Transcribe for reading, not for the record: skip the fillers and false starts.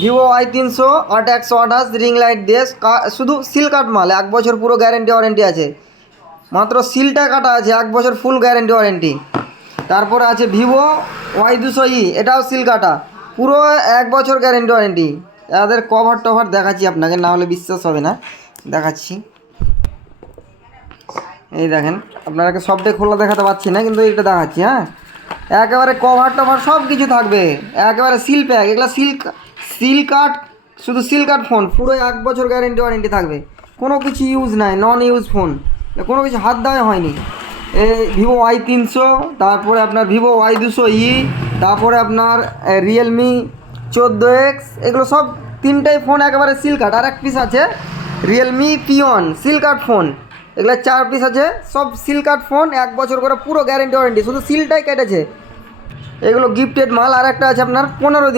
Vivo Y300 8/128 ring light দিয়ে শুধু seal কাট মাল, 1 বছর পুরো গ্যারেন্টি ওয়ারেন্টি আছে, মাত্র সিলটা কাটা আছে, 1 বছর ফুল গ্যারেন্টি ওয়ারেন্টি। তারপরে আছে ভিভো Y200E, এটাও সিল কাটা, পুরো 1 বছর গ্যারেন্টি ওয়ারেন্টি। এদের কভার টভার দেখাচ্ছি আপনাকে, না হলে বিশ্বাস হবে না, দেখাচ্ছি। এই দেখেন, আপনাকে সবটাই খোলা দেখাতে পারছি না, কিন্তু এটা দেখাচ্ছি। হ্যাঁ, একেবারে কভার টভার সব কিছু থাকবে, একেবারে সিল প্যাক, এগুলো সিল কাট, শুধু সিল কাট ফোন, পুরো 1 বছর গ্যারেন্টি ওয়ারেন্টি থাকবে, কোনো কিছু ইউজ নাই, নন ইউজ ফোন, কোনো কিছু হাত দেওয়া হয়নি। এই ভিভো Y300, তারপরে আপনার ভিভো Y200E, তারপরে আপনার রিয়েলমি 14X, এগুলো সব 3টাই ফোন একেবারে সিল কাট। আর 1 পিস আছে Realme P1 seal cut phone, এগুলো 4 পিস আছে, সব সিল কাট ফোন, 1 বছর করে পুরো গ্যারেন্টি ওয়ারেন্টি, শুধু সিলটাই কেটেছে, এগুলো গিফটেড মাল। আর একটা আছে আপনার 15 দিন।